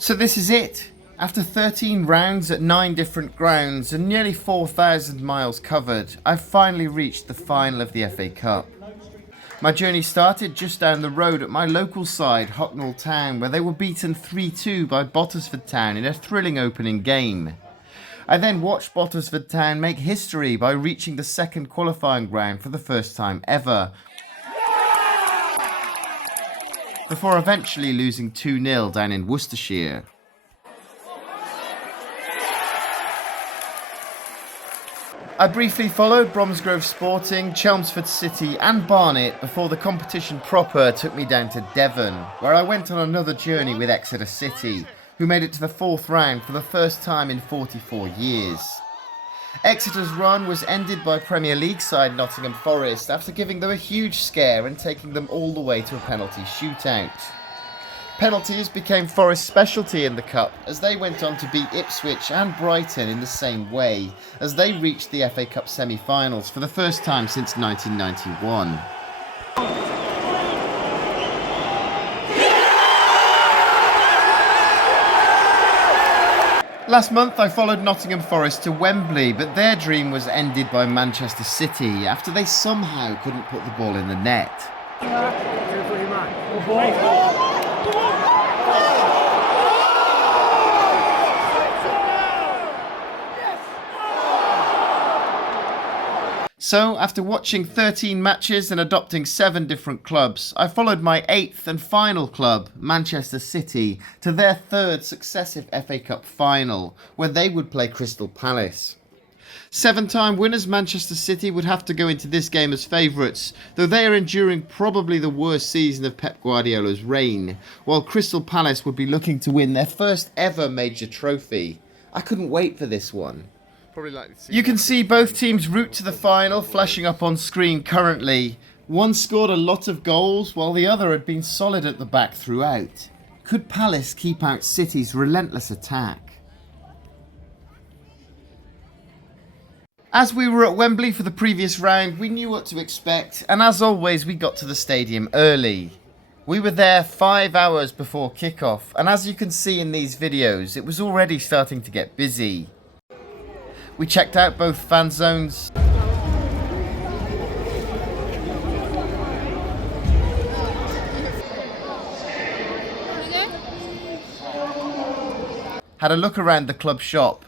So this is it. After 13 rounds at 9 different grounds and nearly 4,000 miles covered, I've finally reached the final of the FA Cup. My journey started just down the road at my local side, Hucknall Town, where they were beaten 3-2 by Bottisford Town in a thrilling opening game. I then watched Bottisford Town make history by reaching the second qualifying round for the first time ever, before eventually losing 2-0 down in Worcestershire. I briefly followed Bromsgrove Sporting, Chelmsford City and Barnet before the competition proper took me down to Devon, where I went on another journey with Exeter City, who made it to the fourth round for the first time in 44 years. Exeter's run was ended by Premier League side Nottingham Forest after giving them a huge scare and taking them all the way to a penalty shootout. Penalties became Forest's specialty in the Cup as they went on to beat Ipswich and Brighton in the same way as they reached the FA Cup semi-finals for the first time since 1991. Last month I followed Nottingham Forest to Wembley, but their dream was ended by Manchester City after they somehow couldn't put the ball in the net. So, after watching 13 matches and adopting 7 different clubs, I followed my 8th and final club, Manchester City, to their 3rd successive FA Cup final, where they would play Crystal Palace. 7-time winners Manchester City would have to go into this game as favourites, though they are enduring probably the worst season of Pep Guardiola's reign, while Crystal Palace would be looking to win their first ever major trophy. I couldn't wait for this one. You can see both teams' route to the final flashing up on screen currently. One scored a lot of goals while the other had been solid at the back throughout. Could Palace keep out City's relentless attack? As we were at Wembley for the previous round, we knew what to expect, and as always we got to the stadium early. We were there 5 hours before kickoff, and as you can see in these videos, it was already starting to get busy. We checked out both fan zones, had a look around the club shop,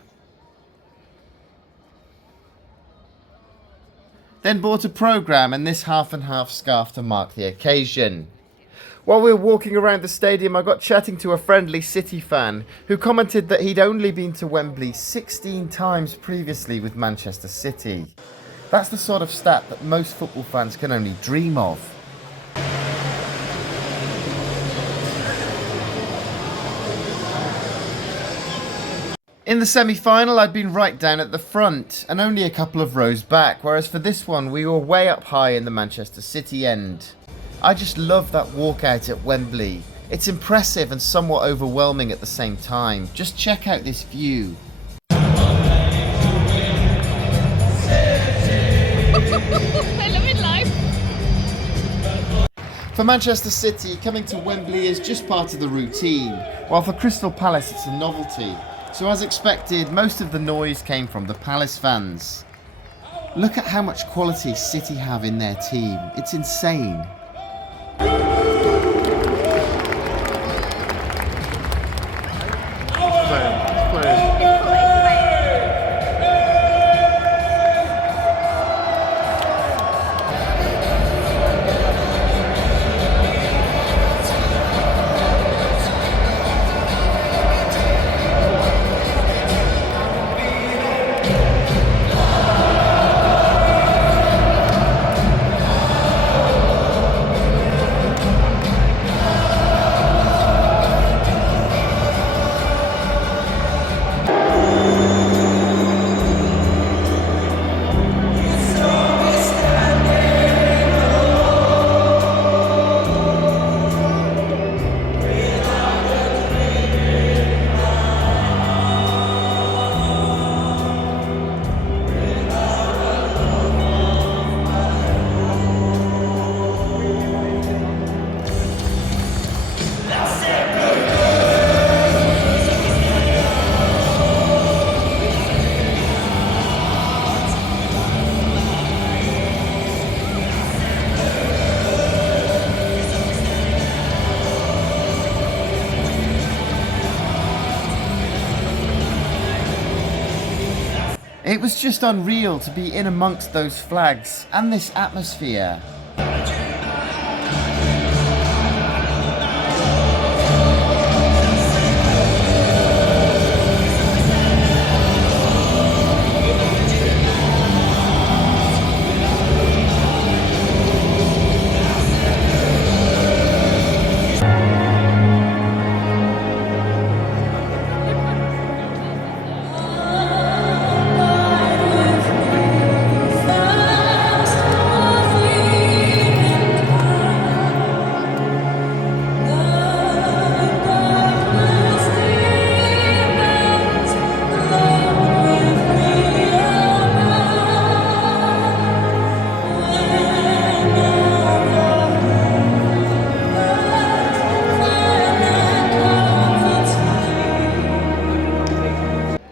then bought a programme and this half and half scarf to mark the occasion. While we were walking around the stadium, I got chatting to a friendly City fan who commented that he'd only been to Wembley 16 times previously with Manchester City. That's the sort of stat that most football fans can only dream of. In the semi-final, I'd been right down at the front and only a couple of rows back, whereas for this one we were way up high in the Manchester City end. I just love that walkout at Wembley. It's impressive and somewhat overwhelming at the same time. Just check out this view. I love it live. For Manchester City, coming to Wembley is just part of the routine, while for Crystal Palace it's a novelty. So as expected, most of the noise came from the Palace fans. Look at how much quality City have in their team. It's insane. It was just unreal to be in amongst those flags and this atmosphere.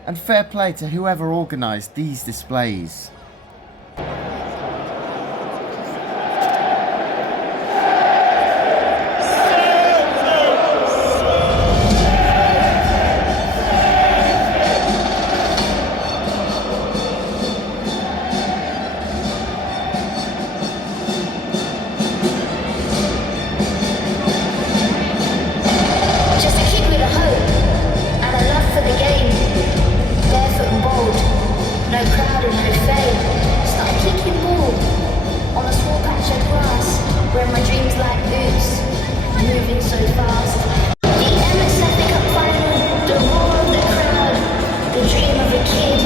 And fair play to whoever organised these displays. Just a kid with a hope and a love for the game. Barefoot and bold, no crowd and no fame. Started kicking ball on a small patch of grass, wearing my dreams like boots, moving so fast. The MSF Cup final, the roar of the crowd, the dream of a kid,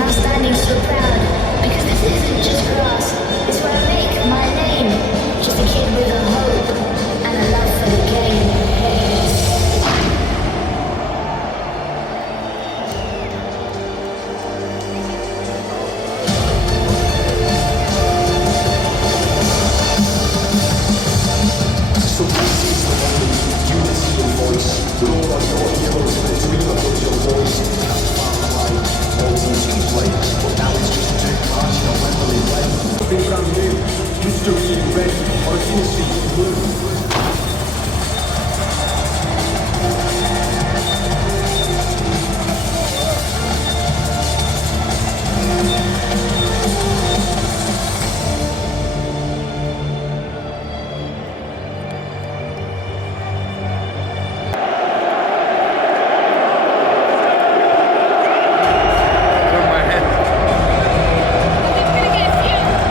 now standing so proud. Because this isn't just grass, it's where I make my name. Just a kid with a hope and a love for the game.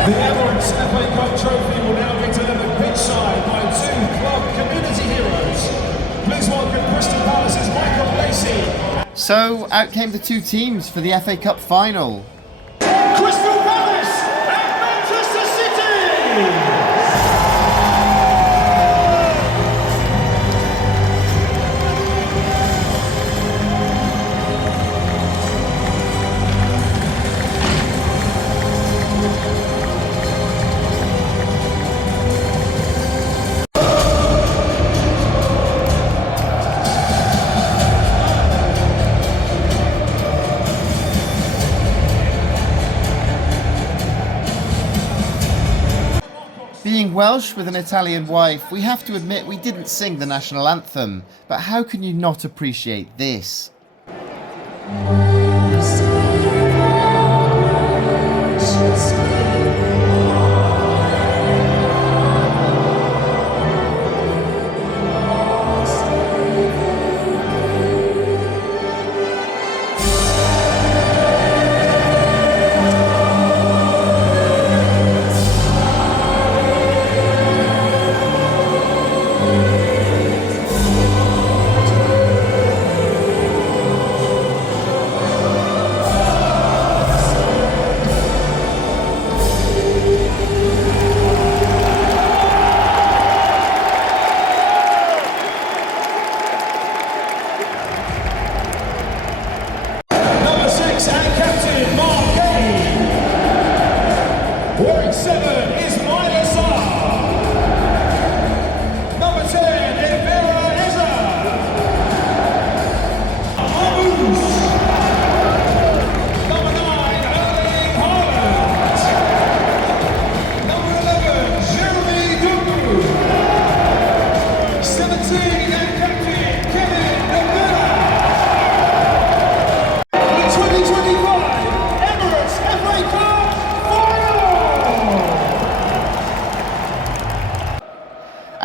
The Emirates FA Cup trophy will now be delivered pitchside by two club community heroes. Please welcome Crystal Palace's Michael Lacey. So out came the two teams for the FA Cup final. Crystal Palace and Manchester City! Being Welsh with an Italian wife, we have to admit we didn't sing the national anthem, but how can you not appreciate this?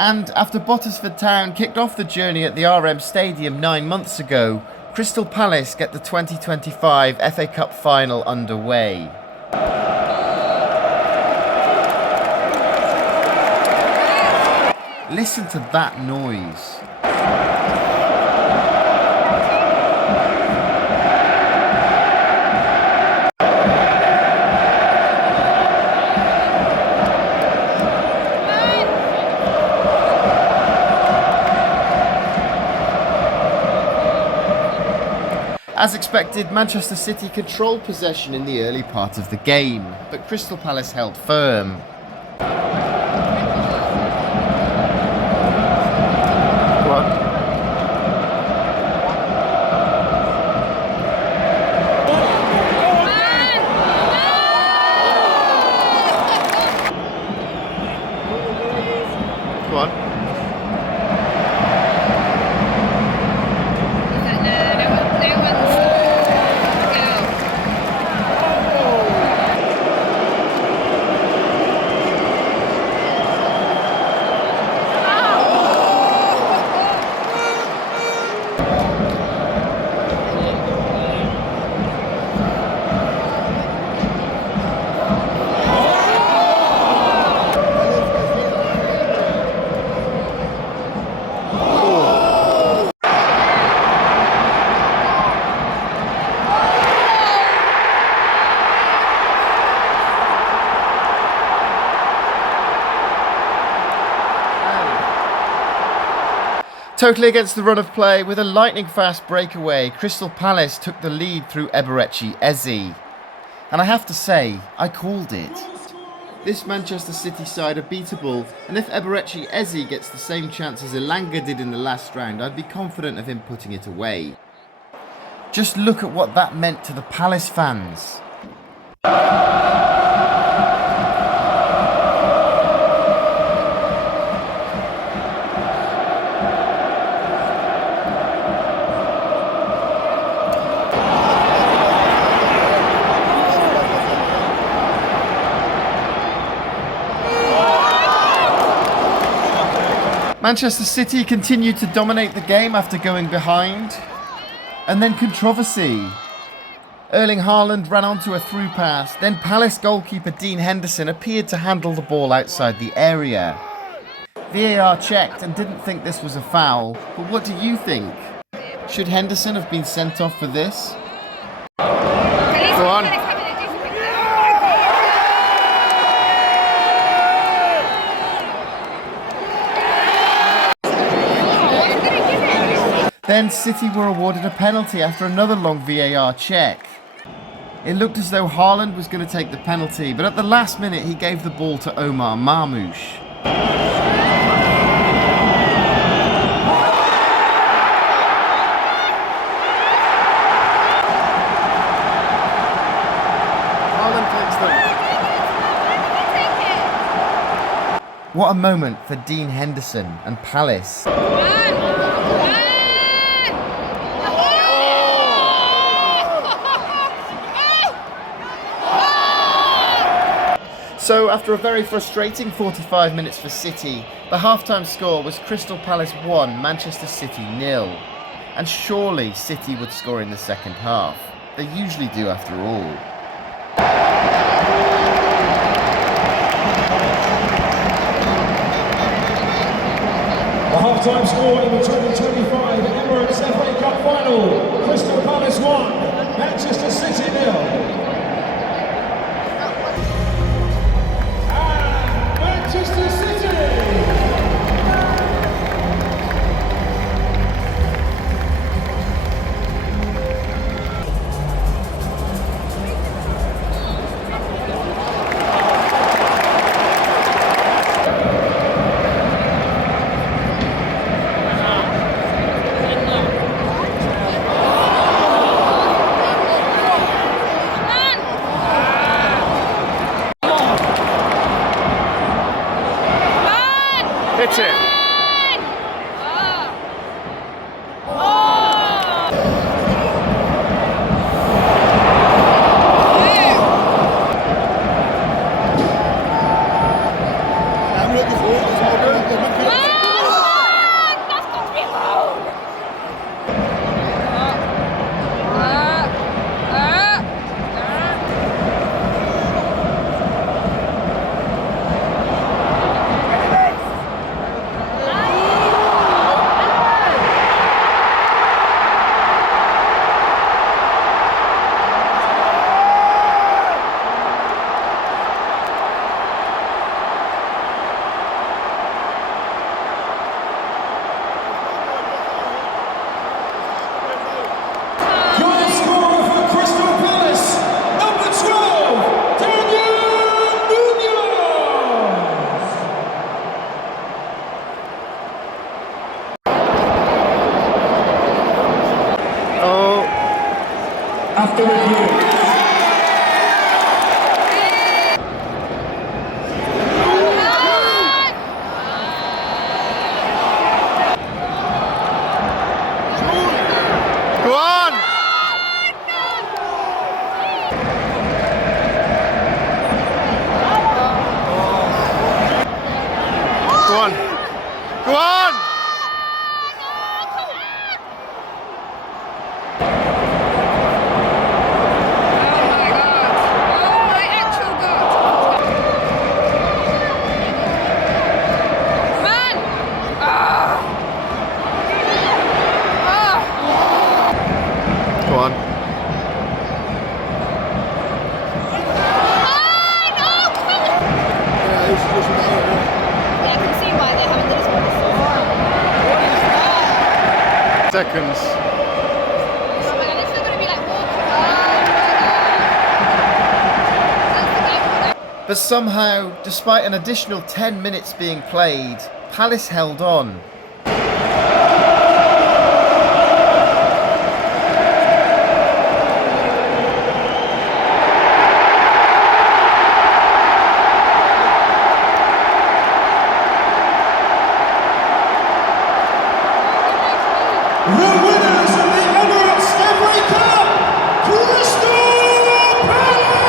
And after Bottisford Town kicked off the journey at the RM Stadium 9 months ago, Crystal Palace get the 2025 FA Cup final underway. Listen to that noise. As expected, Manchester City controlled possession in the early part of the game, but Crystal Palace held firm. Go on. Totally against the run of play, with a lightning-fast breakaway, Crystal Palace took the lead through Eberechi Eze. And I have to say, I called it. This Manchester City side are beatable, and if Eberechi Eze gets the same chance as Elanga did in the last round, I'd be confident of him putting it away. Just look at what that meant to the Palace fans. Manchester City continued to dominate the game after going behind. And then controversy. Erling Haaland ran onto a through pass, then Palace goalkeeper Dean Henderson appeared to handle the ball outside the area. VAR checked and didn't think this was a foul, but what do you think? Should Henderson have been sent off for this? Go on. Then City were awarded a penalty after another long VAR check. It looked as though Haaland was going to take the penalty, but at the last minute he gave the ball to Omar Marmoush. Haaland takes them. What a moment for Dean Henderson and Palace. So after a very frustrating 45 minutes for City, the halftime score was Crystal Palace 1, Manchester City 0. And surely City would score in the second half. They usually do after all. The half-time score in the 2025 Emirates FA Cup final. Crystal Palace 1, Manchester City 0. Manchester City! after review. Go on! Go on! Go on! Go on. Yeah, I can see why they haven't done this one before. Seconds. Oh my god, they're still gonna be like walking. Oh my god. But somehow, despite an additional 10 minutes being played, Palace held on. The winners of the Emirates FA Cup, Crystal Palace!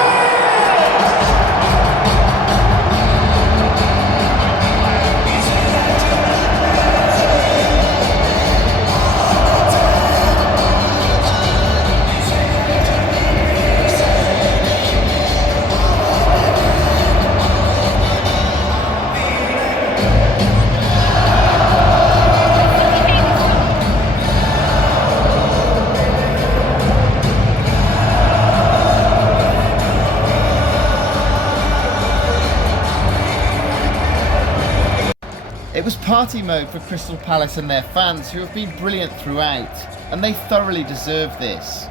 It was party mode for Crystal Palace and their fans, who have been brilliant throughout, and they thoroughly deserve this.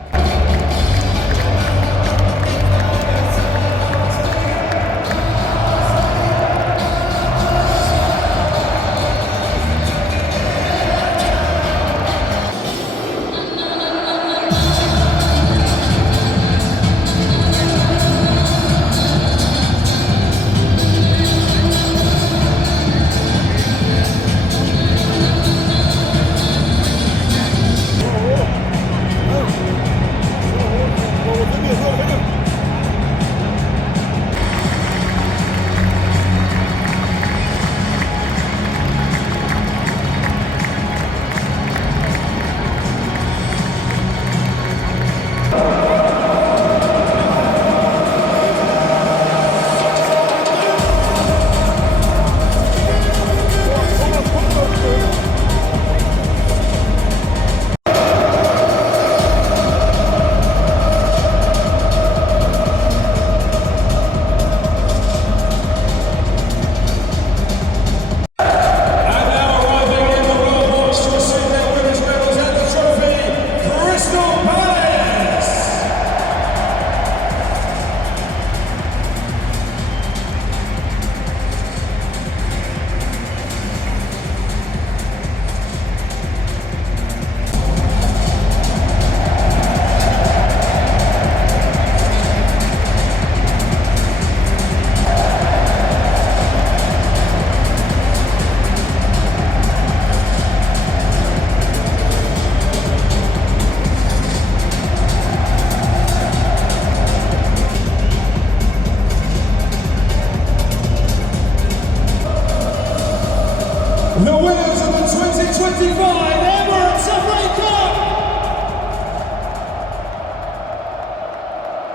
The winners of the 2025 Emirates FA Cup,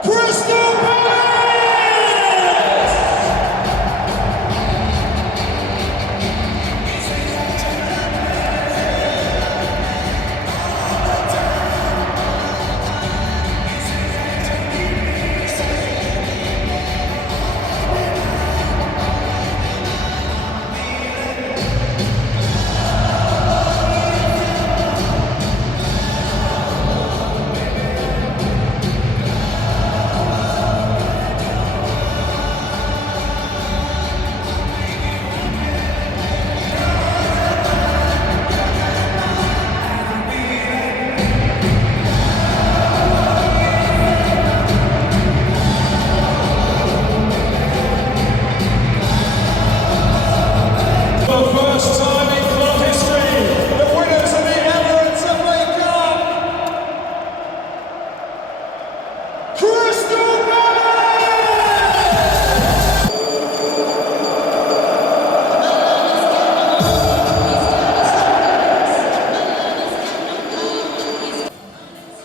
Crystal Palace!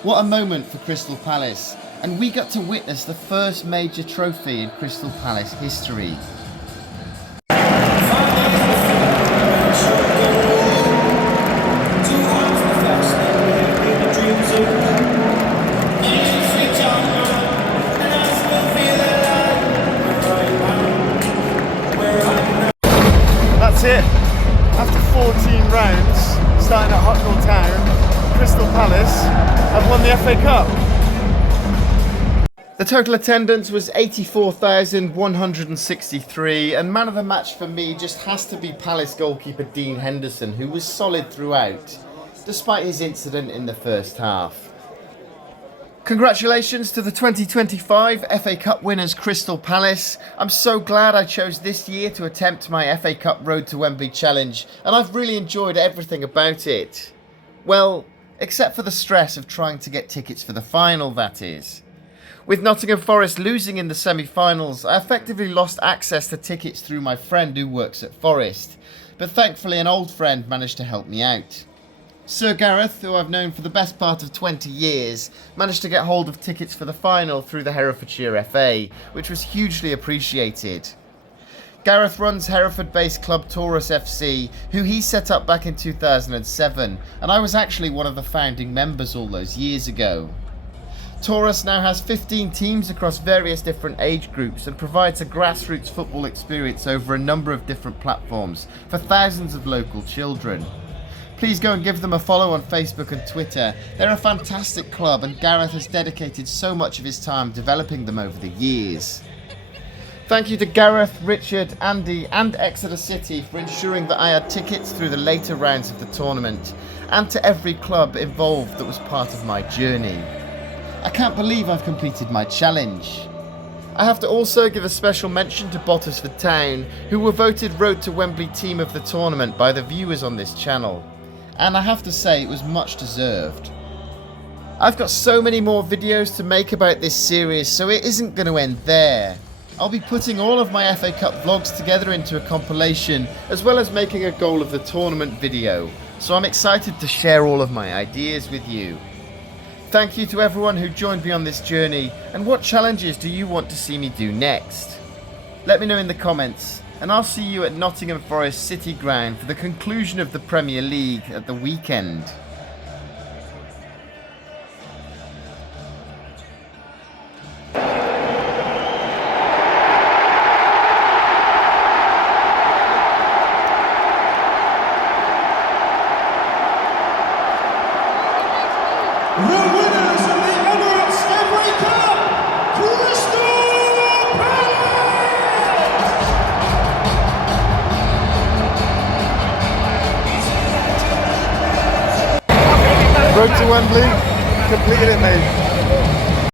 What a moment for Crystal Palace, and we got to witness the first major trophy in Crystal Palace history. That's it. After 14 rounds, starting at Hucknall Town, Crystal Palace have won the FA Cup. The total attendance was 84,163, and man of the match for me just has to be Palace goalkeeper Dean Henderson, who was solid throughout, despite his incident in the first half. Congratulations to the 2025 FA Cup winners Crystal Palace. I'm so glad I chose this year to attempt my FA Cup Road to Wembley challenge, and I've really enjoyed everything about it. Well, except for the stress of trying to get tickets for the final, that is. With Nottingham Forest losing in the semi-finals, I effectively lost access to tickets through my friend who works at Forest, but thankfully an old friend managed to help me out. Sir Gareth, who I've known for the best part of 20 years, managed to get hold of tickets for the final through the Herefordshire FA, which was hugely appreciated. Gareth runs Hereford-based club Taurus FC, who he set up back in 2007, and I was actually one of the founding members all those years ago. Taurus now has 15 teams across various different age groups and provides a grassroots football experience over a number of different platforms for thousands of local children. Please go and give them a follow on Facebook and Twitter. They're a fantastic club, and Gareth has dedicated so much of his time developing them over the years. Thank you to Gareth, Richard, Andy and Exeter City for ensuring that I had tickets through the later rounds of the tournament, and to every club involved that was part of my journey. I can't believe I've completed my challenge. I have to also give a special mention to Bottisford Town, who were voted Road to Wembley Team of the Tournament by the viewers on this channel. And I have to say it was much deserved. I've got so many more videos to make about this series, so it isn't going to end there. I'll be putting all of my FA Cup vlogs together into a compilation, as well as making a goal of the tournament video, so I'm excited to share all of my ideas with you. Thank you to everyone who joined me on this journey, and what challenges do you want to see me do next? Let me know in the comments, and I'll see you at Nottingham Forest City Ground for the conclusion of the Premier League at the weekend. The winners of the Emirates FA Cup, Crystal Palace! Road to Wembley, completed it, mate.